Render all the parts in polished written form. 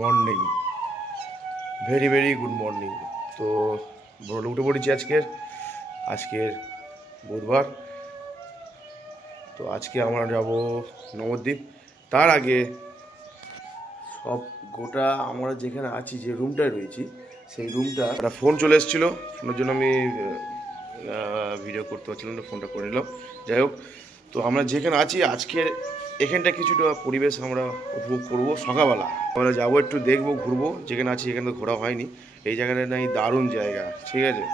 Morning, very very good morning. তো ভোরে উঠে পড়েছি আজকের বুধবার। তো আজকে আমরা যাব নবদ্বীপ। তার আগে সব গোটা আমরা যেখানে আছি, যে রুমটায় রয়েছি, সেই রুমটা একটা ফোন চলে এসেছিলো, ফোনের জন্য আমি ভিডিও করতে পারছিলাম না, ফোনটা করে নিলাম। যাই হোক, তো আমরা যেখানে আছি আজকের এখানটা কিছুটা পরিবেশ আমরা উপভোগ করবো। সকালবেলা আমরা যাবো, একটু দেখবো, ঘুরবো। যেখানে আছি এখানে তো ঘোরা হয়নি, এই জায়গাটা নাই দারুণ জায়গা, ঠিক আছে?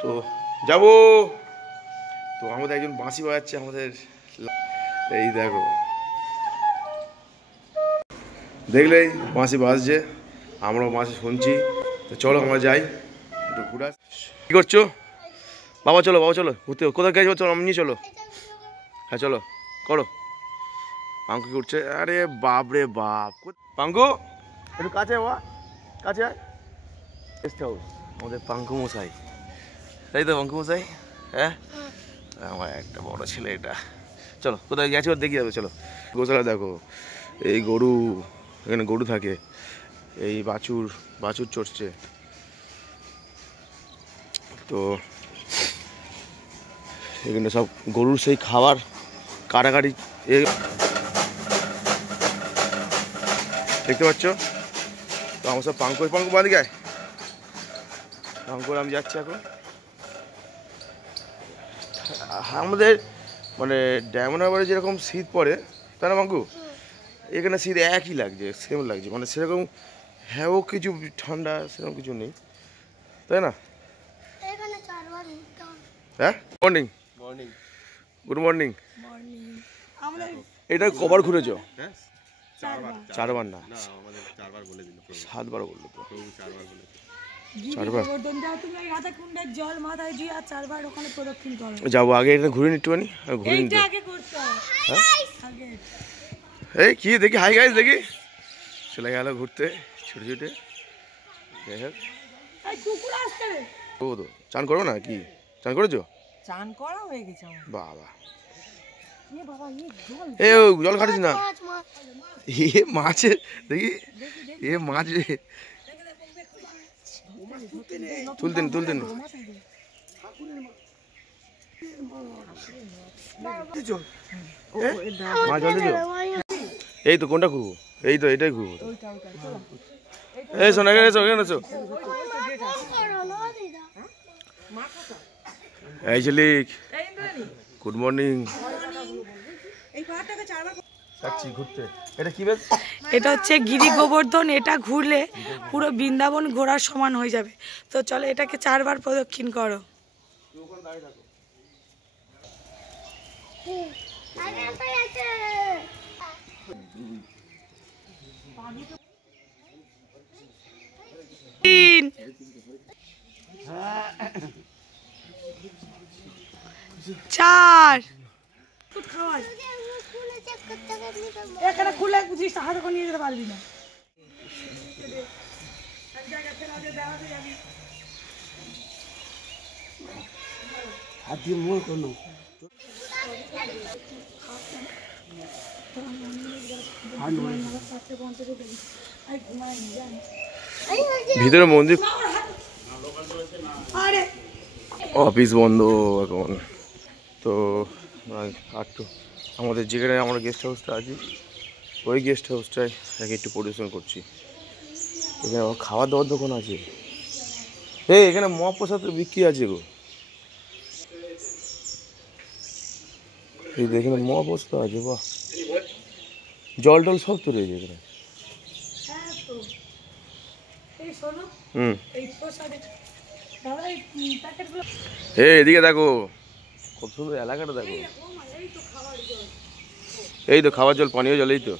তো যাব। তো আমাদের একজন বাঁশি বাজাচ্ছে, আমাদের এই দেখো, দেখলেই বাঁশি বাজছে, আমরাও বাঁশি শুনছি। তো চলো আমরা যাই একটু ঘুরা। কী করছো বাবা? চলো বাবা, চলো ঘুরতে। কোথায় গেছো? চলো আমি নিয়ে চলো। হ্যাঁ চলো, করো। পাঙ্কু কি করছে? আরে বাপ রে বাপ, পাঙ্কু একটু কাছে বাবা, কাছে আয়। গেস্ট হাউস, আমাদের পাঙ্কু মশাই, তাই তো? পাঙ্কু মশাই, হ্যাঁ, আমার একটা বড় ছেলে এটা। চলো কোথায় গেছি ওর দেখি যাবে, চলো। গোশালা দেখো, এই গরু, এখানে গরু থাকে, এই বাছুর চড়ছে। তো এখানে সব গরুর সেই খাবার কাটাকাটি দেখতে পাচ্ছ। তো আমার সব পাঙ্কু বাঁধি গায়, পাঙ্কুর আমি যাচ্ছি এখন। আমাদের মানে ডায়মন্ড হারবারে যেরকম শীত পড়ে, তাই না পাঙ্কু? এখানে শীত একই লাগছে, সেম লাগছে, মানে সেরকম হ্যাঁ কিছু ঠান্ডা সেরকম কিছু নেই, তাই না? হ্যাঁ, মর্নিং, গুড মর্নিং। এটা কবার ঘুরেছো? চারবার না, 7বার বললো তো। যাবো আগে, এটা ঘুরে নি একটুখানি, ঘুরে নিতে। এই কি দেখি, হাই গাইস দেখি, চলে গেল ঘুরতে ছুটে ছুটে। যাই হোক, ও তো চান করো না কি? চান করেছো? চান করা হয়ে গেছে বাবা। এ জল খাটিস না, এ মাছের দেখি, এ মাছ রে, তুলতেন মাছ জল দিছো? এই তো কোনটা ঘুরবো? এই তো এটাই ঘুরবো। এই শোনো, এখানে এসো, এখানে এসো। এই ঝিলিক, গুড মর্নিং। ঘুরতে এটা কি বেশ? এটা হচ্ছে গিরি গোবর্ধন। এটা ঘুরলে পুরো বৃন্দাবন ঘোরার সমান হয়ে যাবে। তো চলো এটাকে 4বার প্রদক্ষিণ করো। 3 4 এখানে খুলে বুঝিস, হাতে করে নিয়ে যেতে পারবি না। ভিতরে মন্দির, অফিস বন্ধ এখন। তো একটু আমাদের যেখানে আমরা গেস্ট হাউসটা আছি, ওই গেস্ট হাউসটায় একটু পরিবেশন করছি। এখানে আমার খাওয়া দাওয়ার দোকান আছে। এই এখানে মহাপ্রসাদ বিক্রি আছে গো, এই দেখেন মহাপ্রসাদ আছে, বাহ, জল টল সব তো রয়েছে এখানে। এদিকে দেখো, কত সুন্দর এলাকাটা দেখো। এই তো খাবার জল, পানীয় জল, এই তো।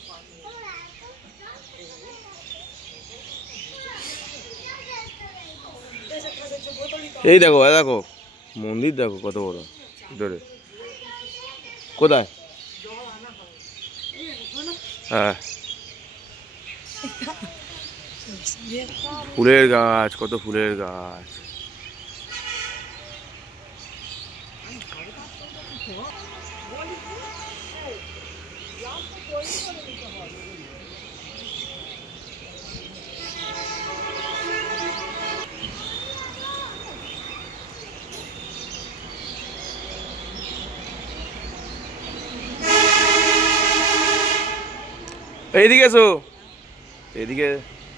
এই দেখো, দেখো মন্দির, দেখো কত বড় ভিতরে। কোথায়? হ্যাঁ, ফুলের গাছ, কত ফুলের গাছ। এইদিকে এসো, এদিকে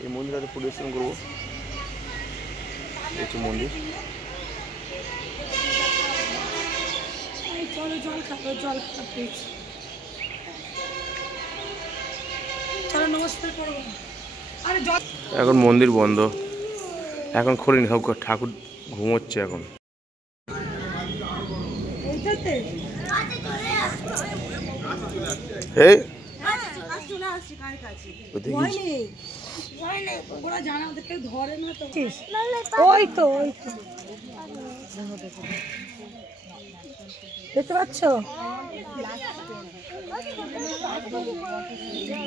এই মন্দিরটাতে পরিদর্শন করবো। এই মন্দির জল খাবো, জল খাবো প্লিজ। চলো নমস্কার করবো। আরে জল। এখন মন্দির বন্ধ, এখন খোলেনি, সব ঠাকুর ঘুমোচ্ছে এখন। এই ওই তো দেখতে পাচ্ছ,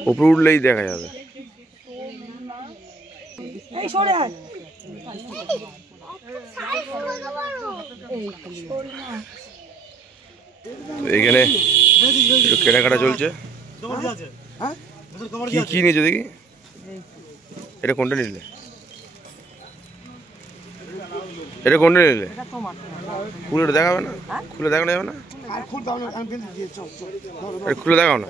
উপরে উঠলেই দেখা যাবে। এই সরে আয়। এখানে একটু কেনাকাটা চলছে। কি কি নিয়েছো দেখি, এটা কোনটা নিলে, এটা কোনটা নিলে? খুলে দেখাবে না, খুলে দেখানো যাবে না, খুলে দেখাও না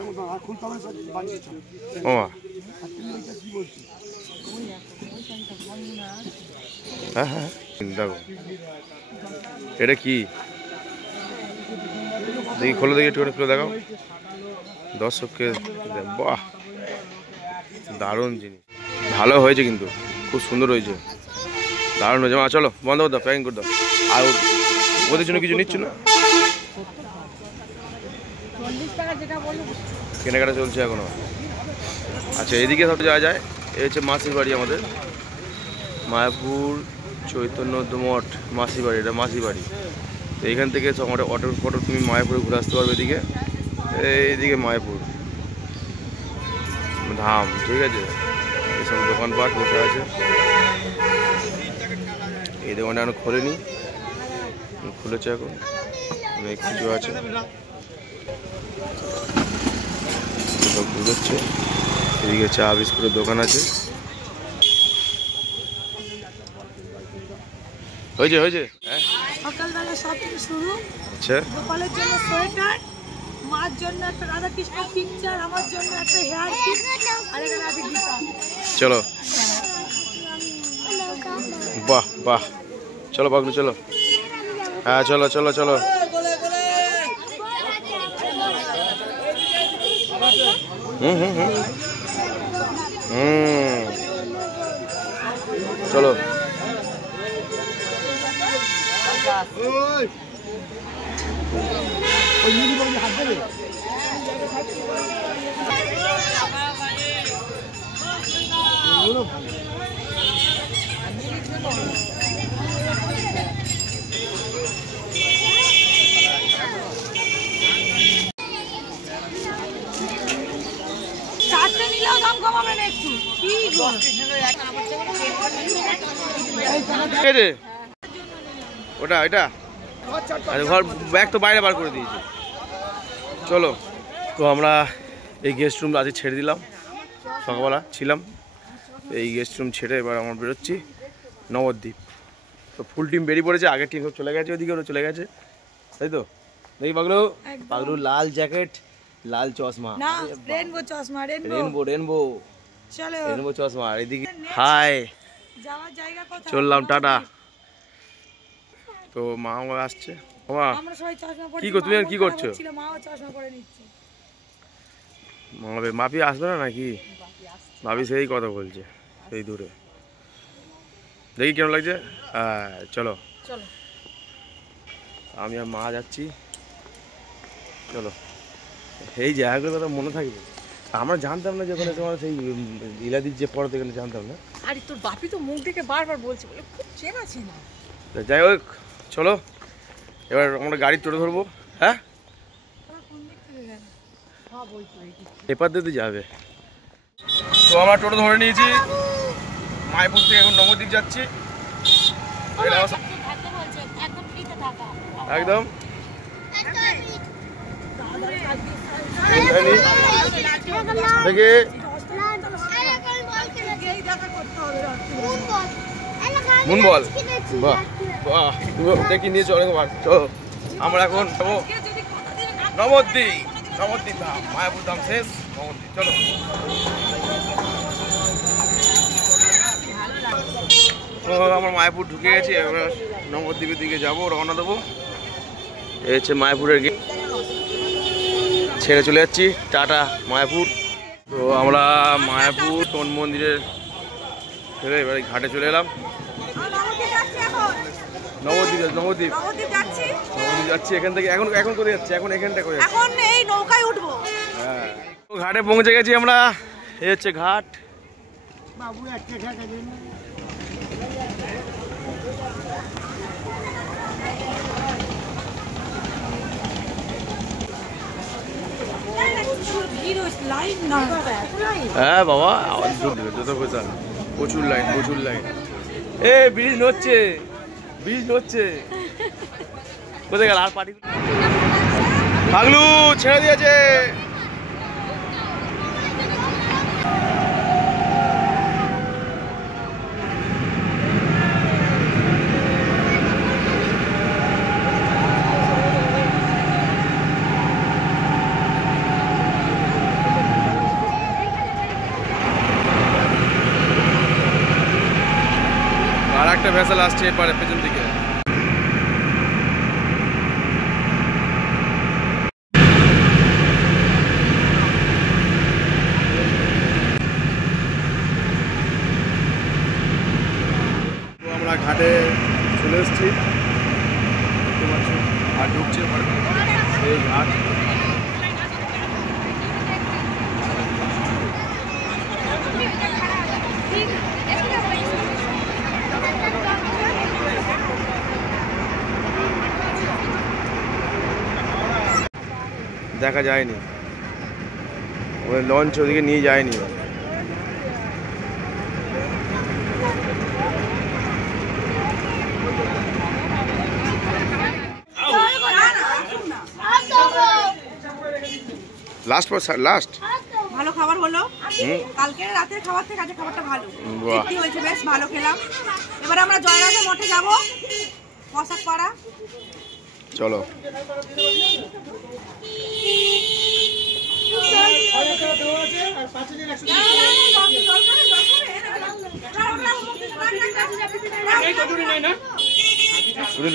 মামা। হ্যাঁ হ্যাঁ দেখো, এটা কি দেখি, খোলো দেখি, একটু খুলে দেখাও দর্শককে। বাহ, দারুণ জিনিস, ভালো হয়েছে কিন্তু, খুব সুন্দর হয়েছে, দারুণ হয়েছে। মা চলো বন্ধ করে দাও, প্যাকিং করে দাও। আর ওদের জন্য কিছু নিচ্ছ না? কেনাকাটা চলছে এখনো। আচ্ছা এদিকে সব যাওয়া যায়। এই হচ্ছে মাসির বাড়ি আমাদের, মায়াপুর চৈতন্য মঠ মাসির বাড়ি, এটা মাসির বাড়ি। তো এইখান থেকে আমার অটো ফটো তুমি মায়াপুরে ঘুরে আসতে পারবে। এদিকে এইদিকে মায়াপুর ধাম, ঠিক আছে। এইসব দোকানপাট বসে আছে। এই দোকানটা এখন খোলেনি, খুলেছে এখন, অনেক কিছু আছে, সব ঘুরোচ্ছে। এদিকে চা বিস্কুটের দোকান আছে। হয়েছে হয়েছে, হ্যাঁ সকালবেলা সব কিছু শুরু। আচ্ছা, গোপালের জন্য সোয়েটার, মার জন্য একটা রাধাকৃষ্ণ পিকচার, আমার জন্য একটা হেয়ার ক্লিপ, আর এখানে আছে গীতা। চলো বাহ বাহ, চলো বাগলু চলো, হ্যাঁ চলো চলো চলো। হুম হুম হুম হুম চলো। চারটে নিলেও দাম কমাবে না একটু? কি গো? ওটা এটা ঘর ব্যাগ তো বাইরে বার করে দিয়েছে। চলো, তো আমরা এই গেস্ট রুম আজকে ছেড়ে দিলাম, সকালবেলা ছিলাম এই গেস্ট রুম ছেড়ে এবার আমরা বেরোচ্ছি নবদ্বীপ। তো ফুল টিম বেরিয়ে পড়েছে, আগের টিম সব চলে গেছে, ওদিকে ওরা চলে গেছে, তাই তো দেখি পাগলু। পাগলু লাল জ্যাকেট, লাল চশমা, না রেনবো চশমা, রেনবো রেনবো চলো রেনবো চশমা। আর এদিকে হাই, যাওয়ার জায়গা কোথায়? চললাম, টাটা। তো মা আমার আসছে। মা আমরা সবাই চশমা পরে, কি কর, তুমি আর কি করছো? মাও চশমা পরে নিচ্ছে। মাপি আসবে না নাকি? ভাবি সেই কথা বলছে, সেই দূরে। দেখি কেমন লাগছে। হ্যাঁ চলো চলো, আমি আর মা যাচ্ছি। চলো, এই জায়গাগুলো কথা মনে থাকবে। আমরা জানতাম না যে ওখানে তোমার সেই ইলাদির যে পড়াতে গেলে জানতাম না। আরে তোর বাপি তো মুখ দেখে বারবার বলছে, বলে খুব চেনা চেনা। যাই হোক চলো, এবার আমরা গাড়ি টোটো ধরবো। হ্যাঁ এপার দিতে যাবে। তো আমরা টোটো ধরে নিয়েছি, মায়াপুর থেকে এখন নবদ্বীপ যাচ্ছি। একদম থেকে মুন বল, বাহ বাহ, দেখি নিয়ে চলে চলো। আমরা এখন যাবো নবদ্বীপ, নবদ্বীপ ধাম, মায়াপুর ধাম শেষ, নবদ্বীপ চলো। আমরা মায়াপুর ঢুকে গেছি, এবার নবদ্বীপের দিকে যাবো, রওনা দেবো। এই হচ্ছে মায়াপুরের গেট, ছেড়ে চলে যাচ্ছি, টাটা মায়াপুর। তো আমরা মায়াপুর কোন মন্দিরের ছেড়ে এবার ঘাটে চলে এলাম। নবদ্বীপ নবদ্বীপ যাচ্ছি এখান থেকে। এখন এখন কোথায় যাচ্ছি? এখন এখানটা করে এখন এই নৌকায় উঠবো। হ্যাঁ, ঘাটে পৌঁছে গেছি আমরা। এই হচ্ছে ঘাট। বাবু একটা টাকা দিন। হ্যাঁ বাবা, প্রচুর লাইন, প্রচুর লাইন। এ ব্রিজ নড়ছে, ব্রিজ নড়ছে। কোথায় গেল আর পার্টি? পাগলু ছেড়ে দিয়েছে। আর একটা ভেসেল আসছে এপারে পেছন দিকে। আমরা ঘাটে চলে এসেছি, দেখতে পাচ্ছ, আর ঢুকছে এই ঘাট। দেখা যায়নি, ওই লঞ্চ ওদিকে নিয়ে যায়নি। লাস্ট লাস্ট ভালো খাবার হলো। কালকে রাতের খাবার থেকে আজকে খাবারটা ভালো, তৃপ্তি হয়েছে, বেশ ভালো খেলাম। এবার আমরা জয়রাজের মঠে যাব, পোশাক পরা। চলো।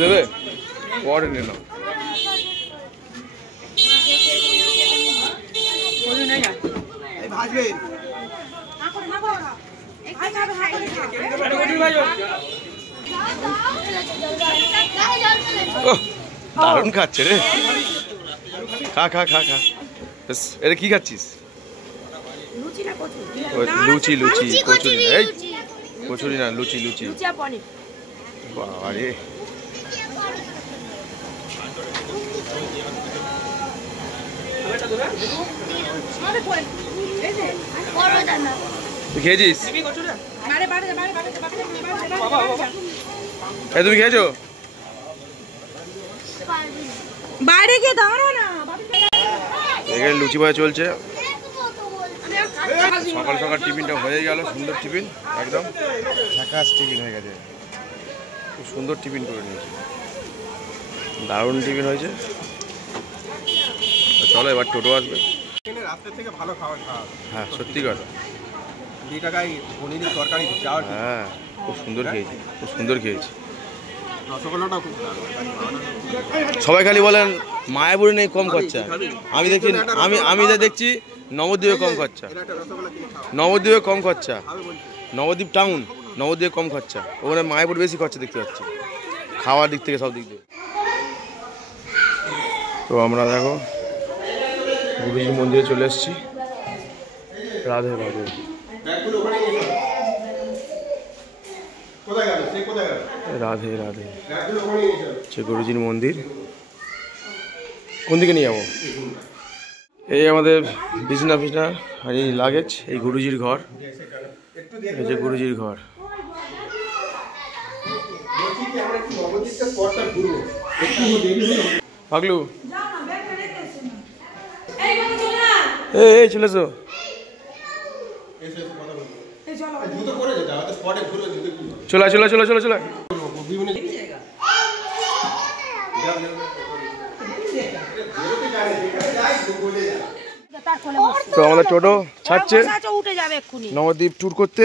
দেবে পরে নিয়ে নাও। দারুণ খাচ্ছে রে, খা খা খা খা। এটা কি খাচ্ছিস? লুচি লুচি, কচুরি না, এই কচুরি না, লুচি লুচি। বাবা রে, তুই খেয়েছিস? তুমি খেয়েছো? বাইরে গিয়ে দাঁড়ানো না। এখানে লুচি ভাজা চলছে। সকাল সকাল টিফিনটা হয়ে গেল, সুন্দর টিফিন, একদম ঝাকাস টিফিন হয়ে গেছে। খুব সুন্দর টিফিন করে নিয়েছি, দারুণ টিফিন হয়েছে। চলো এবার টোটো আসবে। রাতের থেকে ভালো খাবার খাওয়া। হ্যাঁ সত্যি কথা, 2 টাকায় পনিরের তরকারি চাও। হ্যাঁ খুব সুন্দর খেয়েছি, খুব সুন্দর খেয়েছি। রসগোল্লাটাও খুব ভালো। সবাই খালি বলেন মায়াপুরে নেই কম খরচা, আমি দেখছি, আমি যা দেখছি নবদ্বীপে কম খরচা। নবদ্বীপে কম খরচা, নবদ্বীপ টাউন, নবদ্বীপে কম খরচা। ওখানে মায়াপুর বেশি খরচা দেখতে পাচ্ছি, খাওয়ার দিক থেকে, সব দিক থেকে। তো আমরা দেখো গুরুজি মন্দিরে চলে এসেছি। রাধে রাধে। রাধে রাধে। হচ্ছে গুরুজির মন্দির। কোন দিকে নিয়ে যাবো? এই আমাদের বিছনা ফিছনা আর এই লাগেজ, এই গুরুজির ঘর, এই যে গুরুজির ঘর। পাগলু এই চলে এসো। চলে চলে চলে চলে চলে। তো আমাদের টোটো ছাড়ছে নবদ্বীপ ট্যুর করতে।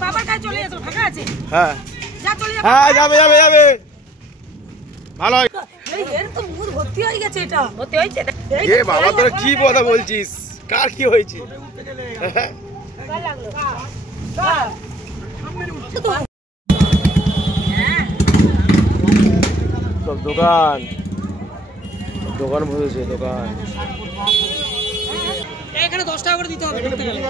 বাবার কাছে চলে যেত, ফাঁকা আছে? হ্যাঁ যা চলে যা। হ্যাঁ, যাবে যাবে যাবে, ভালো হয়। এর তো মুখ ভর্তি হয়ে গেছে, এটা ভর্তি হয়েছে। এ বাবা, তোরা কি কথা বলছিস? কার কি হয়েছে? সব দোকান দোকান বসেছে, দোকান। এখানে 10 টাকা করে দিতে হবে ঢুকতে গেলে।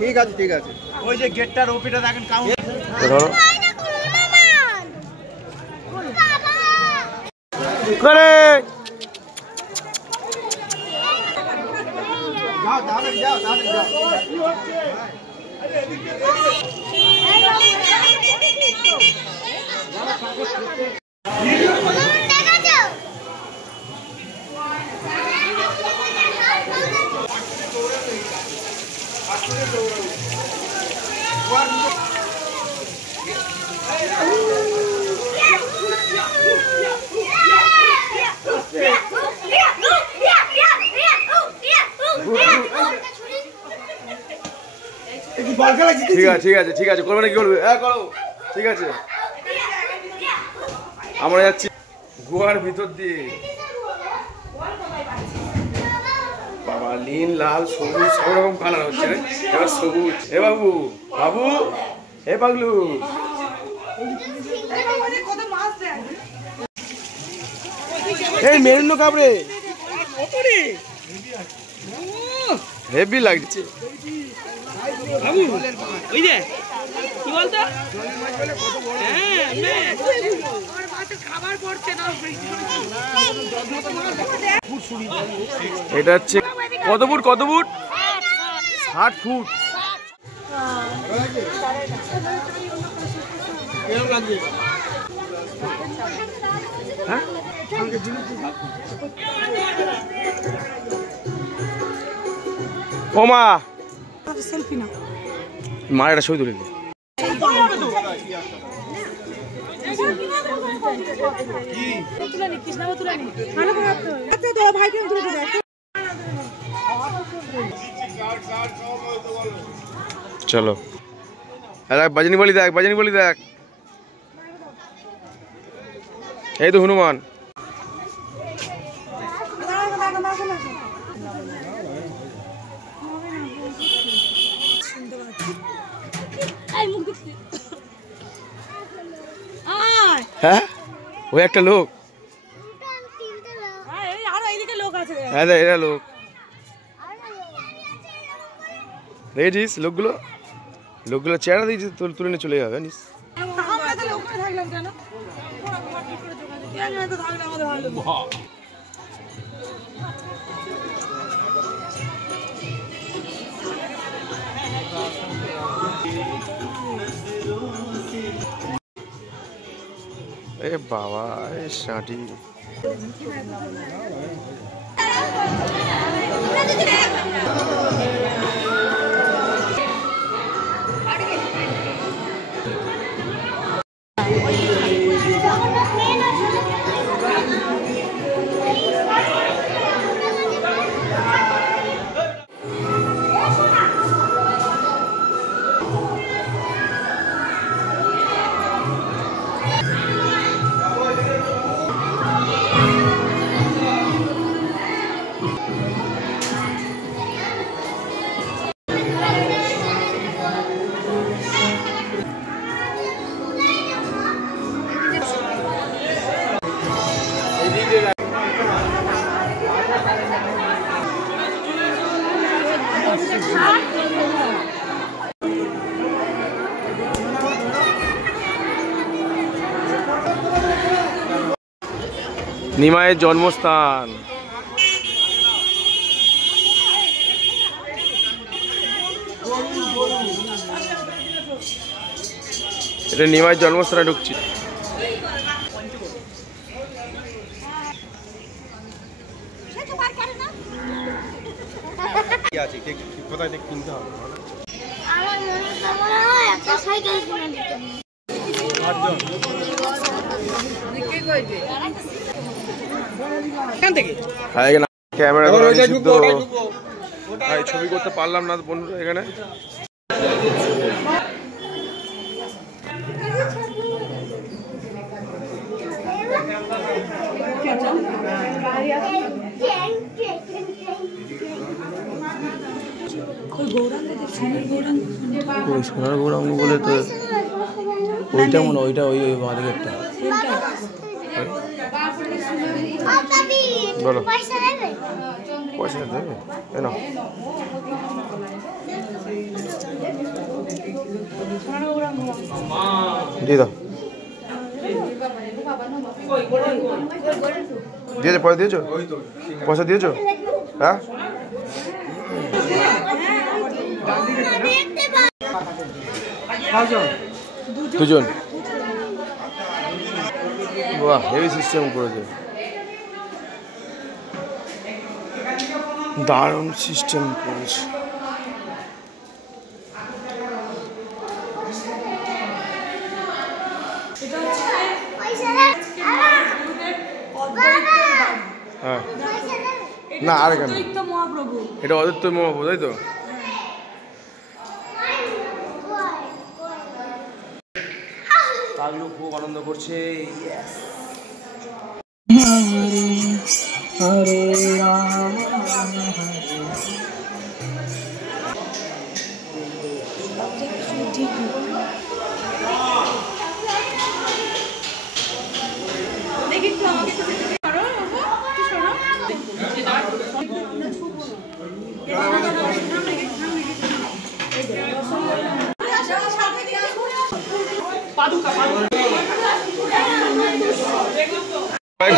ঠিক আছে ঠিক আছে। ওই যে গেটটার ওপিটা দেখেন কাউন্ট। ধরো করে যাও তাড়াতাড়ি যাও তাড়াতাড়ি যাও। ঠিক আছে ঠিক আছে ঠিক আছে, করবে না কি করবে? হ্যাঁ করো, ঠিক আছে। আমরা যাচ্ছি গুহার ভিতর দিয়ে। বাবা, নীল লাল সবুজ সব রকম কালার হচ্ছে রে। এবার সবুজ। এ বাবু, বাবু, এ পাগলু, এই মেরুন কাপড়ে হেভি লাগছে। ওই যে কি বলতো, খাবার পড়ছে না। এটা হচ্ছে কত ফুট? কত ফুট? 60 ফুট। হ্যাঁ, ও মা, সেলফি না, মা একটা ছবি তুলে নি। চলো, বাজনি বলি দেখ, বাজনি বলি দেখ। এই তো হনুমান। হ্যাঁ, ওই একটা লোক। আরো এইদিকে লোক আছে। হ্যাঁ, এরা লোক। দেখেছিস লোকগুলো? লোকগুলো চেহারা দিয়েছে, তুলে নিয়ে চলে যাবে জানিস। এ বাবা, এ শাঁটি। নিমাইয়ের জন্মস্থান। এটা নিমাইয়ের জন্মস্থানে ঢুকছি। আছে কোথায় কিনতে হবে আমার মনে হয় একটা সাইকেল কিনে দিতে হবে। ক্যামেরা ধরা নিষিদ্ধ। ভাই ছবি করতে পারলাম না বন্ধুরা এখানে। সোনার গৌরাঙ্গ বলে তো ওইটা মনে ওইটা ওই ওই বাঁ দিকেরটা। বলো পয়সা দেবে? পয়সা দেবে কেন? দিয়ে দাও। দিয়েছো পয়সা দিয়েছো? পয়সা দিয়েছো? হ্যাঁ দুজন। বাহ হেভি সিস্টেম করেছে, দারুণ সিস্টেম করেছে। হ্যাঁ না আর কেন, এটা অদ্বৈত মহাপ্রভু তাই তো? তাগুলো খুব আনন্দ করছে।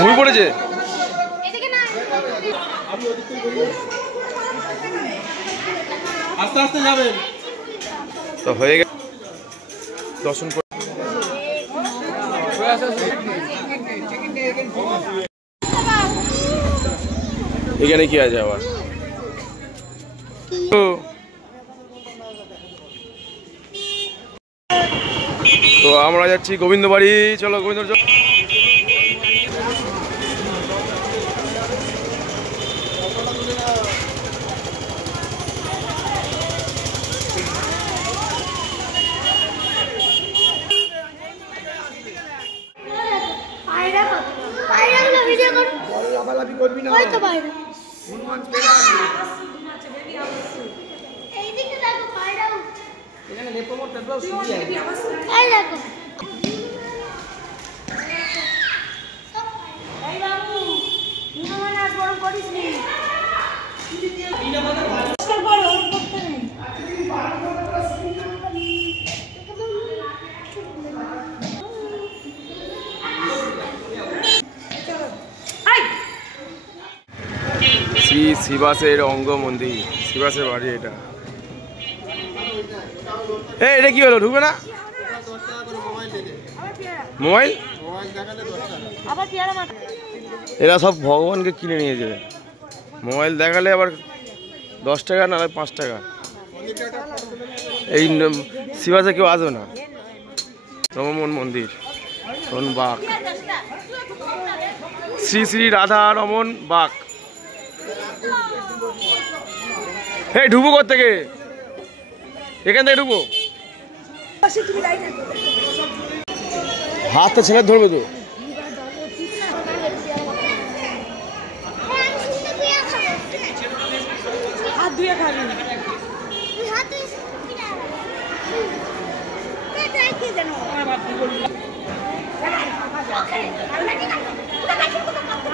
ঘুমিয়ে পড়েছে। আস্তে আস্তে যাবেন তো হয়ে গেছে দর্শন করে। এখানে কি আছে আবার? তো আমরা যাচ্ছি গোবিন্দ বাড়ি। চলো গোবিন্দ চলো। শ্রী শিবাসের অঙ্গ মন্দির, শিবাসের বাড়ি এটা। এটা কি হলো, ঢুকবে না মোবাইল? এরা সব ভগবানকে কিনে নিয়ে যাবে। মোবাইল দেখালে আবার 10 টাকা না 5 টাকা। এই শিবাসে কেউ আসবে না। রমন মন্দির, বাঘ, শ্রী শ্রী রাধা রমন বাঘ। এই ঢুকবো কোত্থেকে? এখান থেকে ঢুকবো? হাতটা ছেলে ধরবে তো। হাত ধুয়ে খাবি।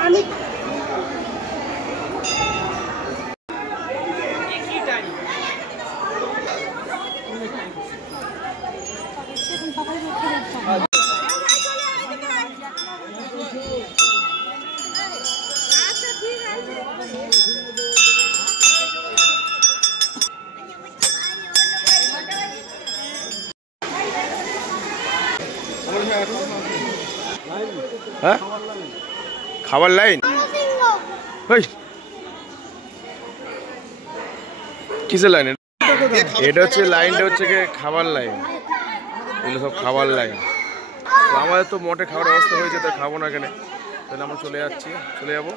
আমি হ্যাঁ খাবার লাইন। কিসের লাইন? এটা হচ্ছে লাইনটা হচ্ছে খাবার লাইন, এগুলো সব খাবার লাইন। তো আমাদের তো মোটে খাবার ব্যবস্থা হয়েছে, তো খাবো না কেন, তাহলে আমরা চলে যাবো।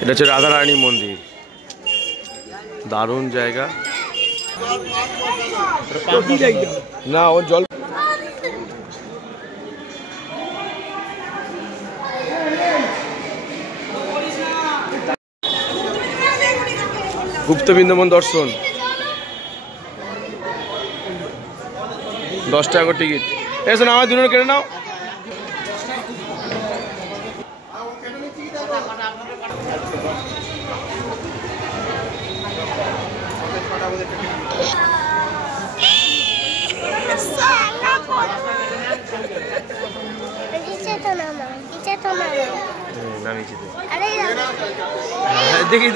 এটা হচ্ছে রাধারানী মন্দির, দারুণ জায়গা। না ও জল গুপ্ত বৃন্দাবন দর্শন 10 টাকা করে টিকিট। এসো না, আমার দুজন কেটে নাও। দেখি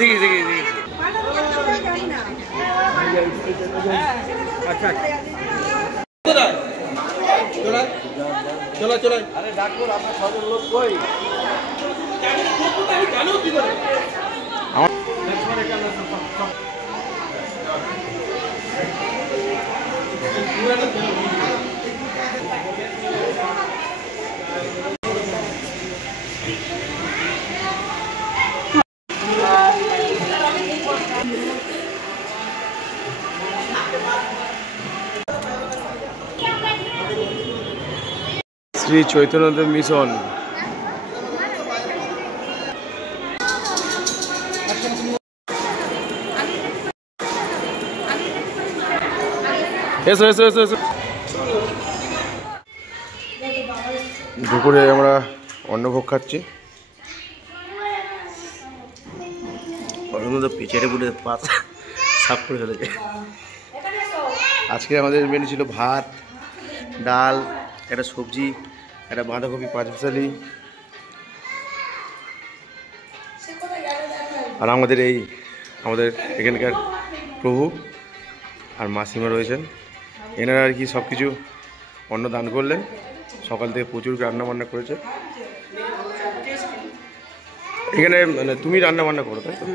শ্রী চৈতন্যদেব মিশন। এসো এসো এসো এসো। দুপুরে আমরা অন্নভোগ খাচ্ছি। পিছনে পুটে পাত সাফ করে ফেলেছে। আজকে আমাদের মেনু ছিল ভাত, ডাল, একটা সবজি, একটা বাঁধাকপি 5 মিশালি, আর আমাদের এখানকার প্রভু আর মাসিমা রয়েছেন, এনারা আর কি সব কিছু অন্ন দান করলেন। সকাল থেকে প্রচুর রান্না বান্না করেছে এখানে, মানে তুমি রান্না বান্না করো তাই তো?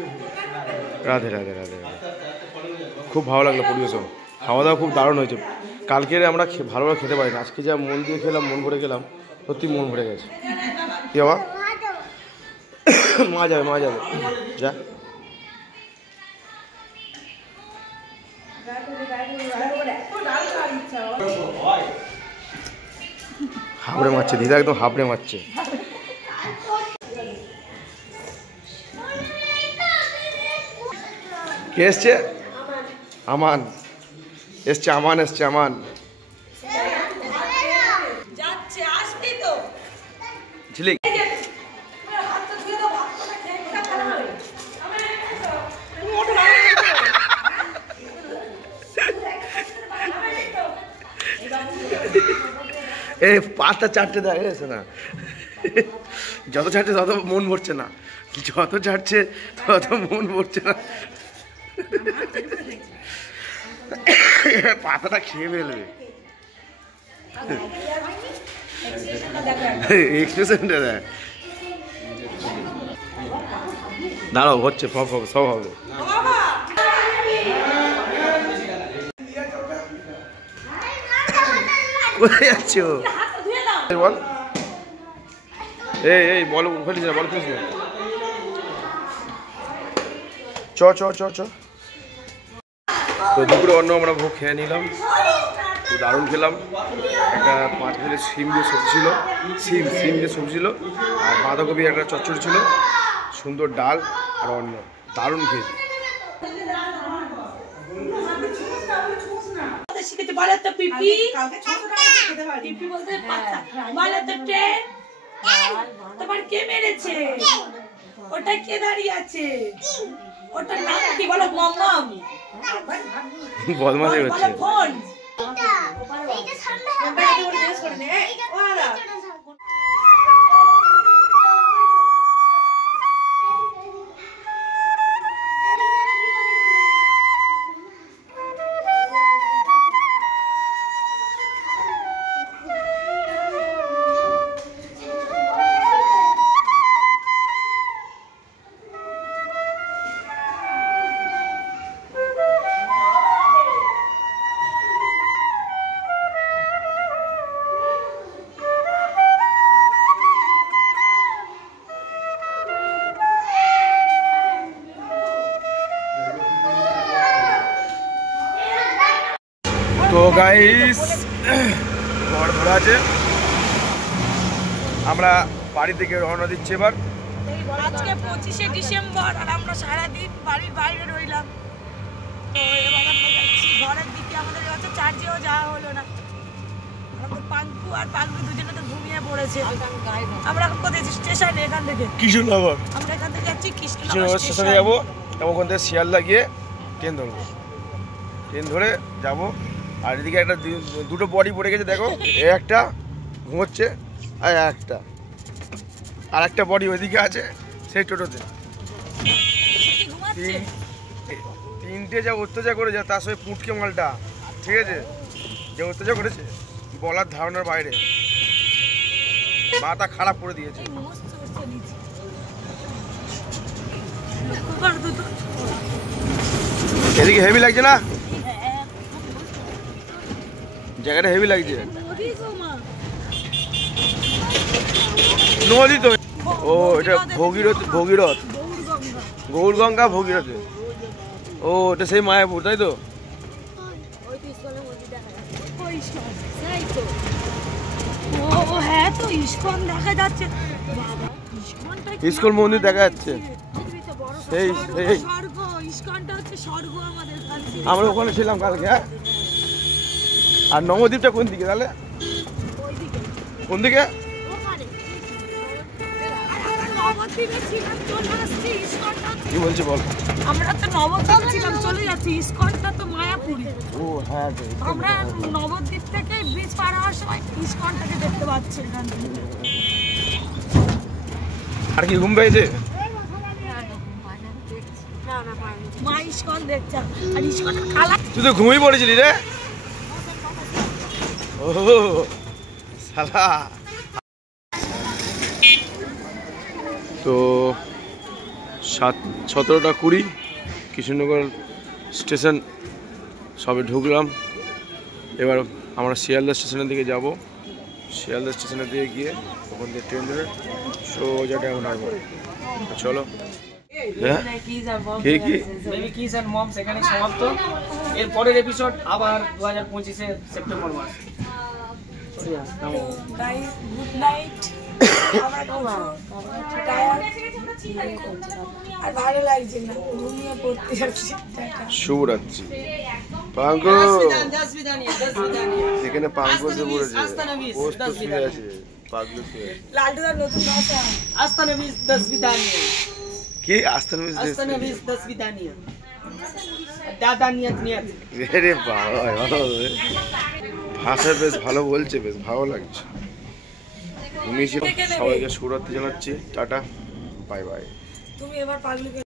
রাধে রাধে রাধে রাধে। খুব ভালো লাগলো পরিবেশন, খাওয়া দাওয়া খুব দারুণ হয়েছে। কালকে আমরা ভালোভাবে খেতে পারি না, আজকে যা মন দিয়ে খেলাম, মন ভরে গেলাম, সত্যি মন ভরে গেছে। কি বাবা? মা যাবে যা। হাবড়ে মারছে দিদা, একদম হাবড়ে মারছে। কে এসছে? আমান এসছে, আমান এসছে, আমান। ঝিলিক এই পাঁচটা চারটে দেখে না, যত ছাড়ছে তত মন ভরছে না, যত ছাড়ছে তত মন ভরছে না। পাতাটা খেয়ে ফেলবে। এক্সপ্রেশনটা দেখ। দাঁড়াও, হচ্ছে সব হবে। কোথায় যাচ্ছ? বল এই বল, ফেলিস না, বল ফেলিস না। চ তো দুপুরে অন্য আমরা ভোগ খেয়ে নিলাম, তো দারুণ খেলাম। একটা 5 মিনিট সিম দিয়ে সবজি ছিল, সিম দিয়ে সবজি ছিল, আর বাঁধাকপি একটা চচ্চড়ি ছিল, সুন্দর ডাল আর অন্য, দারুণ খেয়েছি। তোমার কে মেরেছে? ওটা কে দাঁড়িয়ে আছে? ওটার নাম কি বলো? মম বদমাশি হচ্ছে। ফোন তো গাইস ঘর ধরা আছে, আমরা বাড়ি থেকে রওনা দিচ্ছি এবার। আজকে 25শে ডিসেম্বর আর আমরা সারাদিন বাড়ির বাইরে রইলাম। তো এবার আমরা যাচ্ছি ঘরের দিকে। আমাদের হচ্ছে চার্জেও যাওয়া হলো না। পাঙ্কু আর পাঙ্কু দুজনে তো ঘুমিয়ে পড়েছে। আমরা কোথায় স্টেশনে? এখান থেকে কৃষ্ণনগর, আমরা এখান থেকে যাচ্ছি কৃষ্ণনগর স্টেশনে যাবো এবং ওখান থেকে শিয়ালদা গিয়ে ট্রেন ধরবো। ট্রেন ধরে যাব। আর এদিকে একটা দুটো বডি পড়ে গেছে দেখো, এ একটা ঘুমোচ্ছে আর একটা বডি ওইদিকে আছে সেই টোটোতে। তিনটে যা অত্যাচার করেছে, তার সঙ্গে পুটকে মালটা, ঠিক আছে, যে অত্যাচার করেছে বলার ধারণার বাইরে, মাথা খারাপ করে দিয়েছে। এদিকে হেভি লাগছে না? জায়গাটা হেভি লাগছে। নদী তো, ও এটা ভগীরথ, গৌরগঙ্গা ভগীরথে। ও এটা সেই মায়াপুর, তাই তো? হ্যাঁ, তো ইস্কন দেখা যাচ্ছে। ইস্কন মন্দির দেখা যাচ্ছে। সেই সেই স্বর্গ, ইস্কনটা হচ্ছে স্বর্গ আমাদের। আমরা ওখানে ছিলাম কালকে। হ্যাঁ, আর নবদ্বীপটা কোন দিকে তাহলে? কোন দিকে? নবদ্বীপে ছিলাম, চলে আসছি। ইস্কনটা কি বলছি বল? আমরা তো নবদ্বীপে ছিলাম, চলে যাচ্ছি। ইস্কনটা তো মায়াপুরে। ও হ্যাঁ, আমরা নবদ্বীপ থেকে ব্রিজ পার হওয়ার সময় ইস্কনটাকে দেখতে পাচ্ছি এখান থেকে। আর কি ঘুম পেয়েছে? মা ইস্কন দেখছে। আর ইস্কনের কালার তুই তো ঘুমিয়ে পড়েছিলি রে। ও শালা। তো 17:20 কৃষ্ণনগর স্টেশন সবে ঢুকলাম। এবার আমরা শিয়ালদা স্টেশনের দিকে যাব। শিয়ালদা স্টেশনের দিকে গিয়ে ওখান থেকে ট্রেন ধরে সোজা ডায়মন্ড হারবার। চলো। হ্যাঁ, কি বেবি কিস এন্ড মম সেখানে সমাপ্ত। এর পরের এপিসোড আবার 2025 সেপ্টেম্বর মাস। Good night. আর ভালো লাগছে না, ঘুমিয়ে পড়তে যাচ্ছি। শুভরাত্রি। পাঙ্কু এখানে পাঙ্কু এসে পড়েছে, পোস্ট তো শুয়ে আছে, পাগলু শুয়ে আছে। লালটুদার নতুন ভাষা। Остановись, до свидания. কি আস্তানবিজ? Остановись, до свидания. Да, нет. রে বাবা, ভাষা বেশ ভালো বলছে, বেশ ভালো লাগছে। ঘুমিয়েছি। সবাইকে শুভরাত্রি জানাচ্ছি। Tata, bye bye. তুমি এবার পাগলুকে